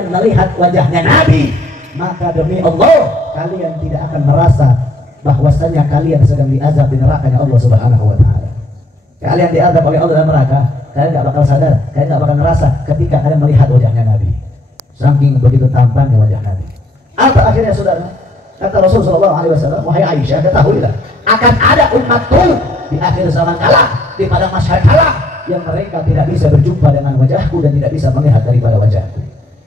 kalian melihat wajahnya Nabi, maka demi Allah kalian tidak akan merasa bahwasanya kalian sedang diazab di nerakanya Allah Subhanahu wa taala. Kalian diazab oleh Allah dalam neraka, kalian tidak bakal sadar, kalian tidak bakal merasa ketika kalian melihat wajahnya Nabi. Saking begitu tampaknya wajah Nabi. Apa akhirnya saudara? Kata Rasulullah SAW, wahai Aisyah, ketahuilah akan ada umatku di akhir zaman kala, di padang mahsyar kala, yang mereka tidak bisa berjumpa dengan wajahku dan tidak bisa melihat daripada wajahku.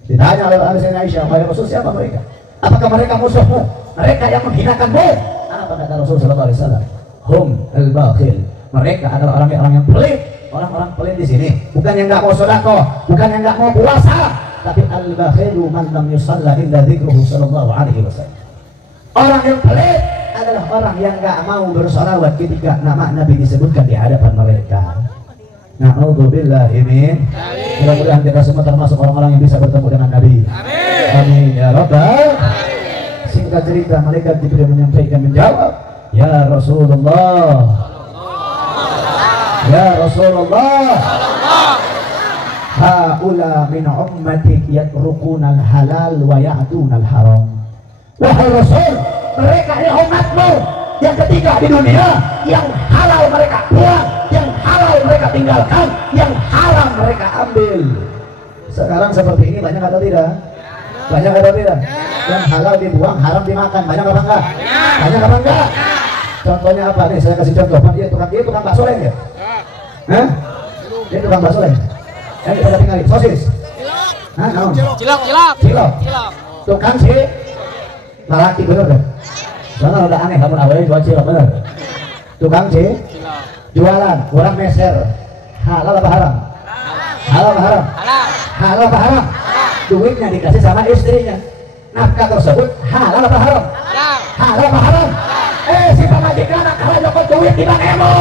Ditanya oleh Aisyah, wahai Rasul, siapa mereka? Apakah mereka musuhmu? Mereka yang menghinakanmu? Apa kata Rasulullah SAW? Hum al-bakhil. Mereka adalah orang-orang yang pelit. Orang-orang pelit di sini bukan yang nggak mau sedekah, bukan yang nggak mau puasa, tapi al-bakhilu man lam yusalla illa dzikruhu sallallahu alaihi wasallam. Orang yang pelit adalah orang yang nggak mau bersolawat ketika nama Nabi disebutkan di hadapan mereka. Na'udzubillahi min. Mudah-mudahan kita semua termasuk orang-orang yang bisa bertemu dengan Nabi. Amin. Amin ya Rabbal. Singkat cerita, malaikat Jibril menyampaikan, menjawab, ya Rasulullah, ya Rasulullah, haula min ummatik yatrukuna al-halal wa ya'tuna al-haram. Wahai Rasul, mereka ini umatmu yang ketiga di dunia, yang halal mereka buang, yang halal mereka tinggalkan, yang haram mereka ambil. Sekarang seperti ini banyak atau tidak? Banyak atau tidak? Yang halal dibuang, haram dimakan, banyak apa enggak? Banyak apa enggak? Contohnya apa nih? Saya kasih contoh. Dia tukang bakso lain ya? Hah? Dia tukang bakso lain? Yang kita tinggalin sosis. Hah? Cilok. Tukang si lelaki, bener kan? Soalnya udah aneh, kamu awalnya jual cilok, bener? Tukang si jualan, orang meser. Halal apa haram? Halal apa haram? Halal apa haram? Duitnya dikasih sama istrinya. Nafkah tersebut halal apa haram? Halal apa haram? Si pamajikan kalau dapat duit di Bang Emo.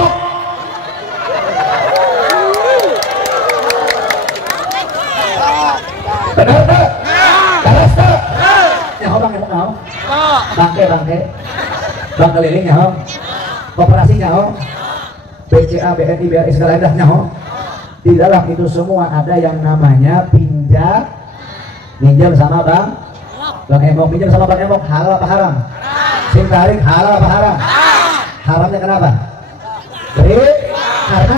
Benar tuh? Beres tuh? Nyaho Bang Emo nyaho? Bangke Bang keliling nyaho? Koperasi nyaho? BCA, BNI, BRI segala dah nyaho? Di dalam itu semua ada yang namanya minjam sama Bang Emo. Minjam sama Bang Emo halal apa haram? Sing tarik halal apa haram? Haramnya kenapa? Karena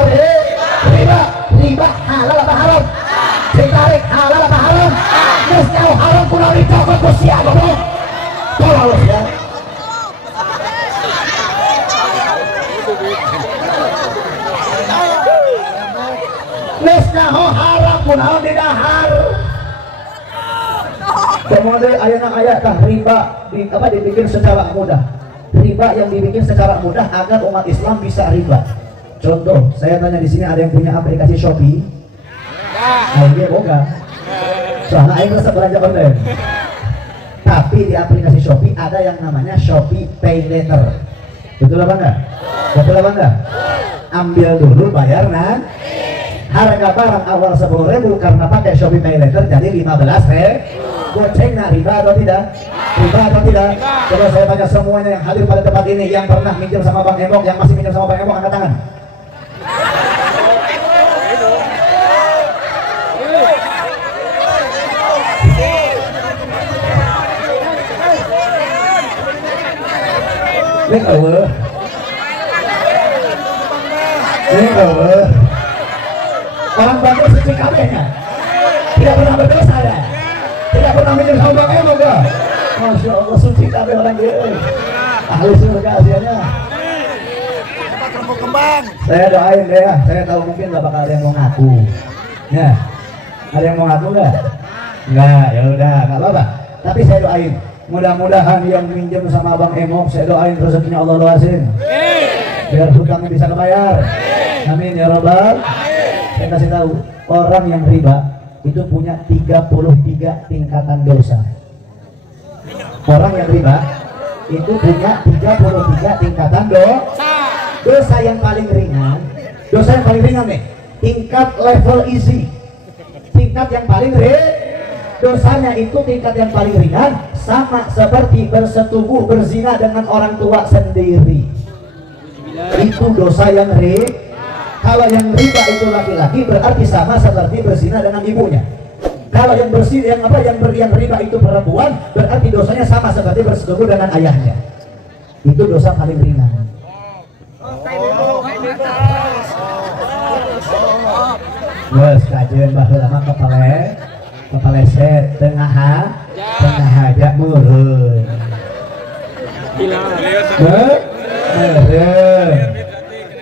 riba halal apa haram? Sing tarik halal apa haram? Terus jauh haram kuno dicokot ku siapa bro? Tolong ya. Nes nyaho haram kuno di dahar. Kemudian ayat kah riba dibikin secara mudah. Riba yang dibikin secara mudah agar umat Islam bisa riba. Contoh, saya tanya di sini, ada yang punya aplikasi Shopee? Dia boga. Soalnya aing resep belanja online. Tapi di aplikasi Shopee ada yang namanya Shopee Pay Later. Betul apa enggak? Betul apa enggak? Ambil dulu, bayar nanti. Harga barang awal 10.000 karena pakai Shopee Pay Later jadi 15.000. Goceng riba atau tidak? Riba atau tidak? Coba saya tanya semuanya yang hadir pada tempat ini, yang pernah minjem sama Bang Emo, yang masih minjem sama Bang Emo, angkat tangan. Orang Bandung suci kabehnya, tidak pernah berdosa ya, tidak pernah minjem sama Bang Emo enggak? Masya Allah, suci kabeh orang dia. Ahli surga asianya. Saya doain deh ya, saya tahu mungkin nggak bakal ada yang mau ngaku. Ya, ada yang mau ngaku nggak? Nggak, ya udah, nggak apa-apa. Tapi saya doain, mudah-mudahan yang minjem sama Bang Emo, saya doain rezekinya Allah luasin. Biar hutangnya bisa kebayar. Amin ya Rabbal. Saya kasih tahu, orang yang riba itu punya 33 tingkatan dosa. Orang yang riba itu punya 33 tingkatan dosa. Dosa yang paling ringan, nih, tingkat level easy. Tingkat yang paling dosanya itu tingkat yang paling ringan, sama seperti bersetubuh berzina dengan orang tua sendiri. Itu dosa yang Kalau yang riba itu laki-laki berarti sama seperti berzina dengan ibunya. Kalau yang bersih, yang riba itu perempuan, berarti dosanya sama seperti bersetubuh dengan ayahnya. Itu dosa paling ringan. Bos kajian baheula mah kepaleset tengah aja meureun.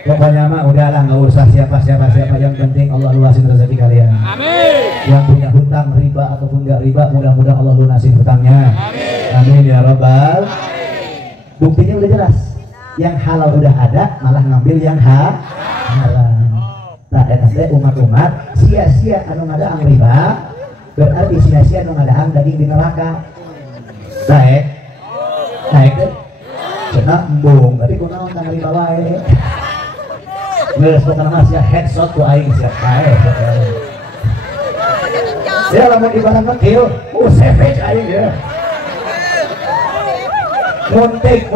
Pokoknya mah udahlah, nggak usah siapa, yang penting Allah luasin rezeki kalian. Amin. Yang punya hutang riba ataupun nggak riba, mudah-mudahan Allah lunasin hutangnya. Amin ya robbal. Buktinya udah jelas. Yang halal udah ada, malah ngambil yang halal. Nah, dan umat-umat sia-sia anu ngadaang riba, berarti sia-sia anu ngadaang daging di neraka. Naik deh. Cenah embung, berarti kunaon tang riba wae. Geus pokona mah sia headshot ku aing sia kae. Ya lamun ibarat mah kieu, savage aing ya. Montek.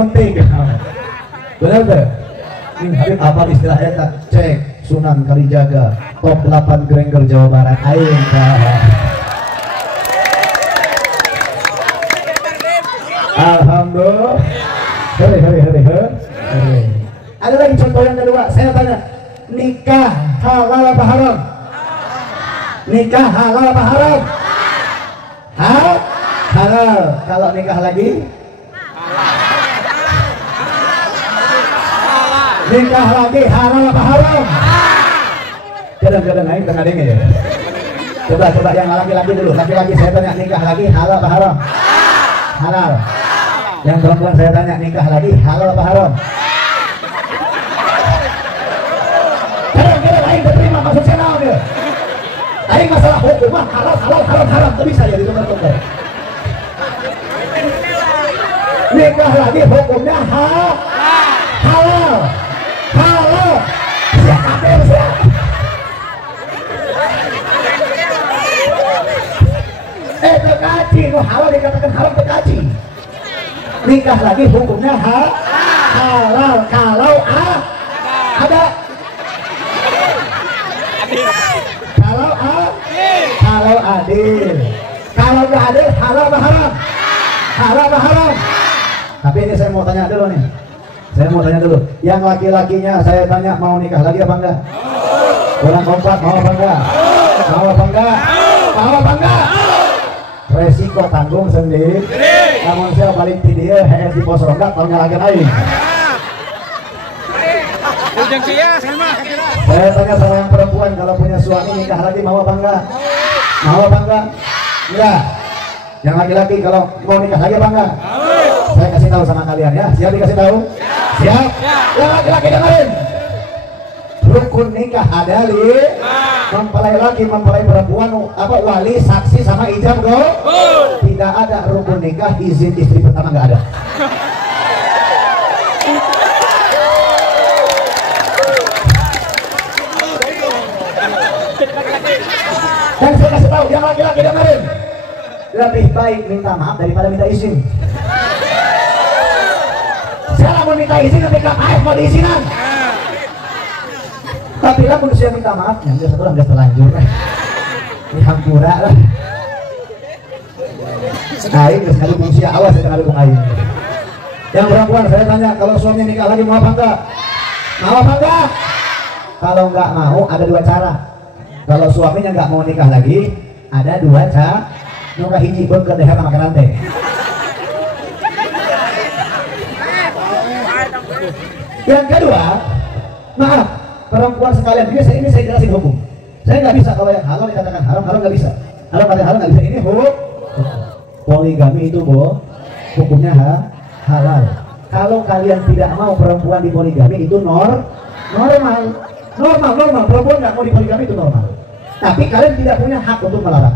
Bener tuh. Ini Habib apa istilahnya tak cek Sunan Kalijaga top 8 Grengger Jawa Barat aing tah. Alhamdulillah. Hore. Ada lagi contoh yang kedua, saya tanya, nikah halal apa haram? Nikah halal apa haram? Halal. Kalau nikah lagi? Nikah lagi halal apa haram? Kadang-kadang lain tengah dengin ya. Coba yang laki-laki dulu. Laki-laki saya tanya, nikah lagi halal apa haram? Halal. Yang perempuan saya tanya, nikah lagi halal apa haram? Kadang-kadang lain terima maksud saya naon ya. Lain masalah hukum mah haram tapi bisa jadi tukar-tukar. Nikah lagi hukumnya halal. Siap. Tekaji, nu halal dikatakan haram tekaji. Nikah lagi hukumnya halal kalau ada. Kalau adil. Kalau nggak adil halal apa haram? Halal apa haram? Tapi ini saya mau tanya dulu nih. Yang laki-lakinya saya tanya mau nikah lagi apa enggak? Kurang kompak, mau apa enggak? Resiko tanggung sendiri. Namun saya balik di dia di pos ronda tahunnya lagi aing. Saya tanya sama yang perempuan, kalau punya suami nikah lagi mau apa enggak? Enggak. Yang laki-laki kalau mau nikah lagi apa enggak? Saya kasih tahu sama kalian ya. Siap dikasih tahu? Siap. Yang laki-laki dengerin. Rukun nikah ada mempelai laki, mempelai perempuan, wali, saksi sama ijab tidak ada. Rukun nikah izin istri pertama nggak ada. Dan saya kasih tahu yang laki-laki dengerin, lebih baik minta maaf daripada minta izin. Saya mau minta izin tapi KPF mau diizinan. Tapi lah pun saya minta maaf, yang dia satu orang udah terlanjur. Ini hampura lah. Aing gak sekali fungsi awas ya sekali pun aing. Yang perempuan saya tanya, kalau suami nikah lagi mau apa enggak? Kalau enggak mau ada dua cara. Kalau suaminya enggak mau nikah lagi, ada dua cara. Nuka hiji pun ke daerah makan rantai. Yang kedua, maaf perempuan sekalian, ini saya jelasin hukum. Saya nggak bisa kalau yang halal dikatakan haram nggak bisa. Haram nggak bisa. Ini hukum. Poligami itu hukumnya halal. Kalau kalian tidak mau perempuan di poligami itu normal. Perempuan nggak mau di poligami itu normal. Tapi kalian tidak punya hak untuk melarang.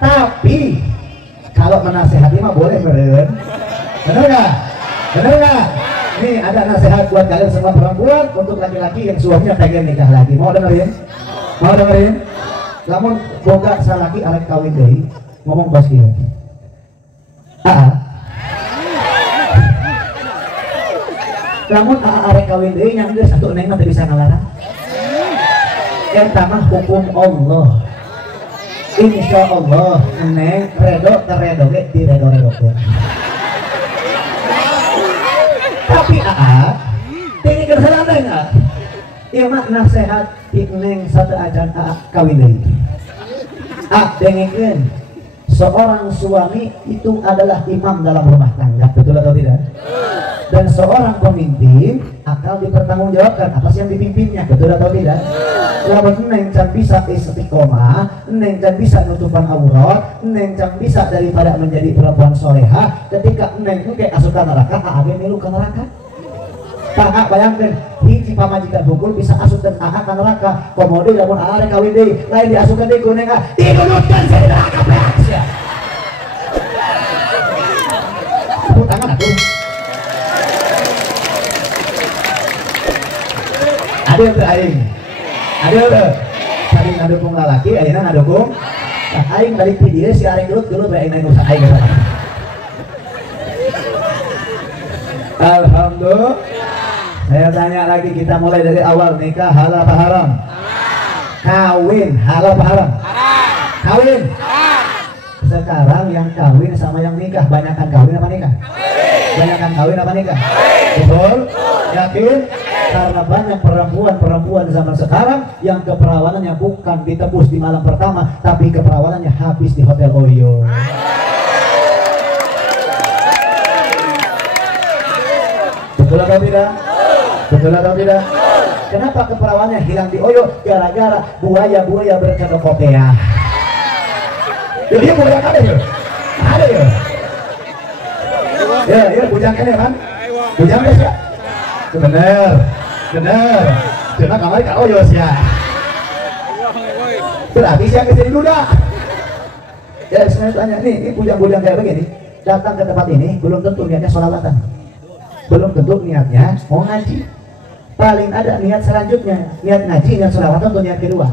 Tapi kalau menasehati mah boleh meren. Bener nggak? Nih ada nasihat buat kalian semua perempuan untuk laki-laki yang suaminya pengen nikah lagi. Mau dengerin? Namun boga salaki arek kawin deui ngomong pas kieu. Namun arek kawin deui nya geus atuh neng mah teu bisa ngalarang. Eta mah hukum Allah. Insya Allah neng redo teredo ge di redo tapi tinggi kerjaan neng ieu mah nasihat ti neng satu ajan kawin deui dengengkeun seorang suami itu adalah imam dalam rumah tangga, betul atau tidak? Dan seorang pemimpin akan dipertanggungjawabkan atas yang dipimpinnya, betul atau tidak? Lamun neng can bisa istiqomah, neng can bisa nutupan aurat, neng can bisa daripada menjadi perempuan soleha, ketika neng ke asukan neraka, age milu ke neraka. Pak bayangkan, hiji pamajikan hukum bisa asukan ke neraka, komode lamun arek kawin deui, lain diasukan deui ku neng digulutkeun sa neraka beasya. Tepuk tangan atuh. Adeu teu aing. Adeu teu. Tadi ngadukung lalaki, ayeuna ngadukung. Nah, aing balik ti dieu si arek gelut bae aing naik usaha aing. Alhamdulillah. Saya tanya lagi, kita mulai dari awal, nikah halal apa haram? Kawin halal apa haram? Kawin. Sekarang yang kawin sama yang nikah, banyakan kawin apa nikah? Banyakan kawin apa nikah? Betul? Yakin? Karena banyak perempuan zaman sekarang yang keperawanannya bukan ditebus di malam pertama, tapi keperawanannya habis di hotel Oyo. Betul atau tidak? Betul atau tidak? Kenapa keperawanannya hilang di Oyo? Gara-gara buaya berkedokopea. Jadi buaya ada ya? Ada ya? Ya, bujangnya kan? Bujang ya? Bener. Cuma kamar kak Oyo sih ya. Berarti sih yang kesini duda. Ya, saya tanya nih, ini bujang-bujang kayak begini datang ke tempat ini belum tentu niatnya sholawatan, belum tentu niatnya mau ngaji. Paling ada niat selanjutnya, niat ngaji, niat sholawatan untuk niat kedua.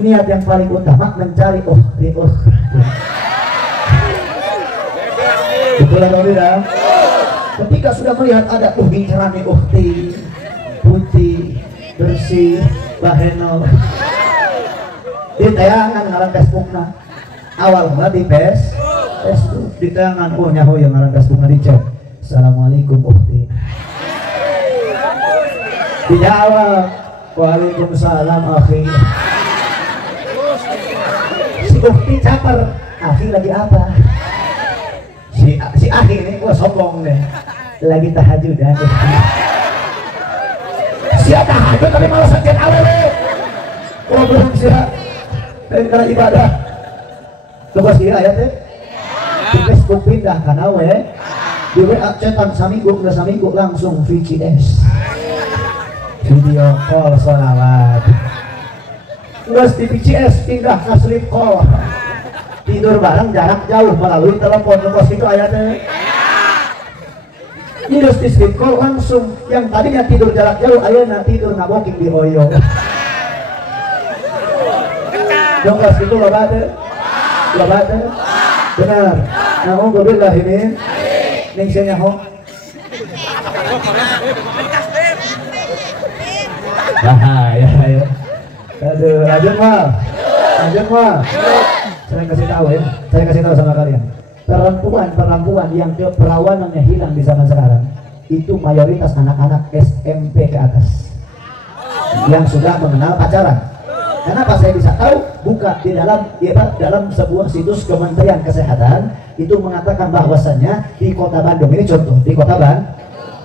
Niat yang paling utama mencari betul atau tidak? Ketika sudah melihat ada incerami ukti putih bersih bahenol di tayangan ngaran Facebookna awal mula di Facebook di tayangan nyaho yang ngaran Facebookna dicek assalamualaikum ukti dijawab waalaikumsalam akhi. Si ukti caper, akhi lagi apa? Si akhi ini gua sombong deh lagi tahajudan. Siap tahajud tapi malah sakit awewe. Oh belum siap. Dan karena ibadah. Lepas dia ayat deh. Di Facebook pindah karena we. Di WA cetan saminggu langsung VCS. Video call sholawat. Nggak di VCS pindah ke sleep call. Tidur bareng jarak jauh melalui telepon. Lepas itu ayatnya. Terus di sleep call langsung yang tadinya tidur jarak jauh ayeuna tidur ngaboking di Oyo. Jongkos itu loba teh. Benar. Alhamdulillah ini. Ning sia nyaho. Bahaya ya. Aduh, lanjut mal. Saya kasih tahu sama kalian. Perempuan yang keperawanannya hilang di zaman sekarang itu mayoritas anak-anak SMP ke atas yang sudah mengenal pacaran. Kenapa saya bisa tahu? Buka di dalam sebuah situs Kementerian Kesehatan itu mengatakan bahwasannya di Kota Bandung, ini contoh di Kota Bandung,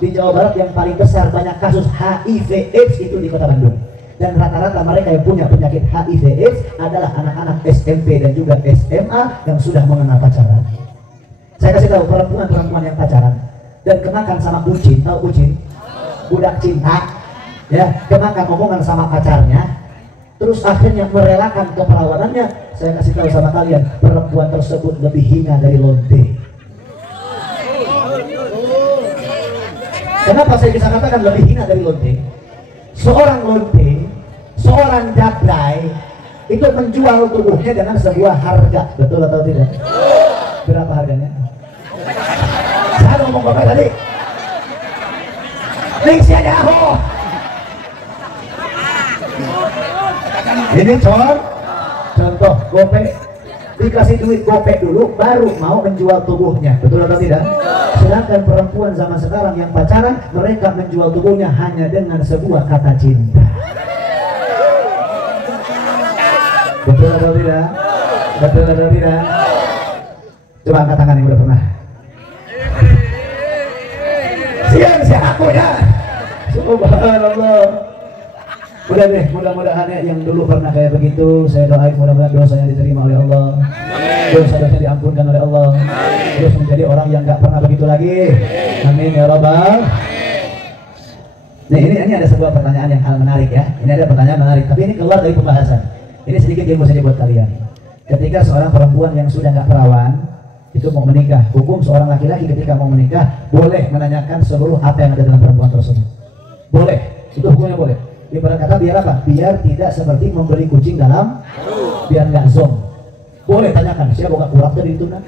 di Jawa Barat yang paling besar banyak kasus HIV/AIDS itu di Kota Bandung. Dan rata-rata mereka yang punya penyakit HIV/AIDS adalah anak-anak SMP dan juga SMA yang sudah mengenal pacaran. Saya kasih tahu perempuan yang pacaran dan kemakan sama kucing, tahu kucing? Budak cinta, ya, kemakan omongan sama pacarnya, terus akhirnya merelakan keperawanannya. Saya kasih tahu sama kalian, perempuan tersebut lebih hina dari lonte. Kenapa saya bisa katakan lebih hina dari lonte? Seorang lonte, seorang jadrai itu menjual tubuhnya dengan sebuah harga, betul atau tidak? Berapa harganya? Saya ngomong bapak tadi. Ning sia nyaho. Ini contoh gopek, dikasih duit gopek dulu baru mau menjual tubuhnya, betul atau tidak? Sedangkan perempuan zaman sekarang yang pacaran, mereka menjual tubuhnya hanya dengan sebuah kata cinta. Betul atau tidak? Betul atau tidak? Coba angkat tangan yang udah pernah. Siang aku ya. Subhanallah. Udah deh, mudah-mudahan ya yang dulu pernah kayak begitu, saya doain mudah-mudahan dosanya diterima oleh Allah, dosa-dosanya diampunkan oleh Allah, terus menjadi orang yang nggak pernah begitu lagi. Amin ya Rabbal. Nih ini ada sebuah pertanyaan yang hal menarik ya. Ini ada pertanyaan menarik, tapi ini keluar dari pembahasan. Ini sedikit ilmu saja buat kalian. Ketika seorang perempuan yang sudah nggak perawan itu mau menikah, hukum seorang laki-laki ketika mau menikah boleh menanyakan seluruh apa yang ada dalam perempuan tersebut. Boleh, itu hukumnya boleh. Ibarat kata biar apa? Biar tidak seperti membeli kucing dalam, biar nggak zong. Boleh tanyakan, siapa buka kurap dari itu kan?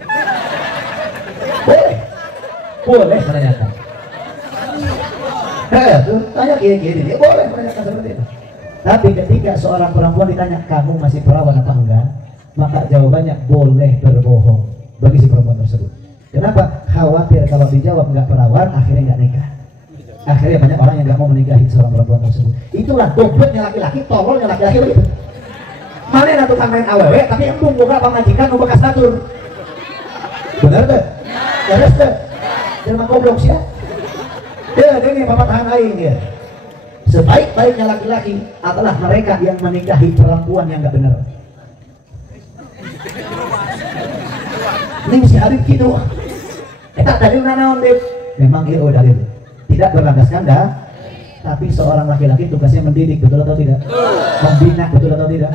Boleh menanyakan. Tuh tanya gini, dia boleh menanyakan seperti itu. Tapi ketika seorang perempuan ditanya, kamu masih perawan apa enggak? Maka jawabannya boleh berbohong bagi si perempuan tersebut. Kenapa? Khawatir kalau dijawab nggak perawan, akhirnya nggak nikah. Akhirnya banyak orang yang nggak mau menikahi seorang perempuan tersebut. Itulah gobloknya laki-laki, tololnya laki-laki begitu. Mana yang tukang main awewe, tapi embung buka pamajikan, bekas datur. Benar tuh? Beres tuh? Jangan goblok sih ya. Ya, ini bapak tahan aing ya. Sebaik-baiknya laki-laki adalah mereka yang menikahi perempuan yang nggak benar. Ini si Habib gitu. Kita dalil nanaon deh. Memang iya dalil. Tidak berlandaskan dah. Tapi seorang laki-laki tugasnya mendidik, betul atau tidak? Membina, betul atau tidak?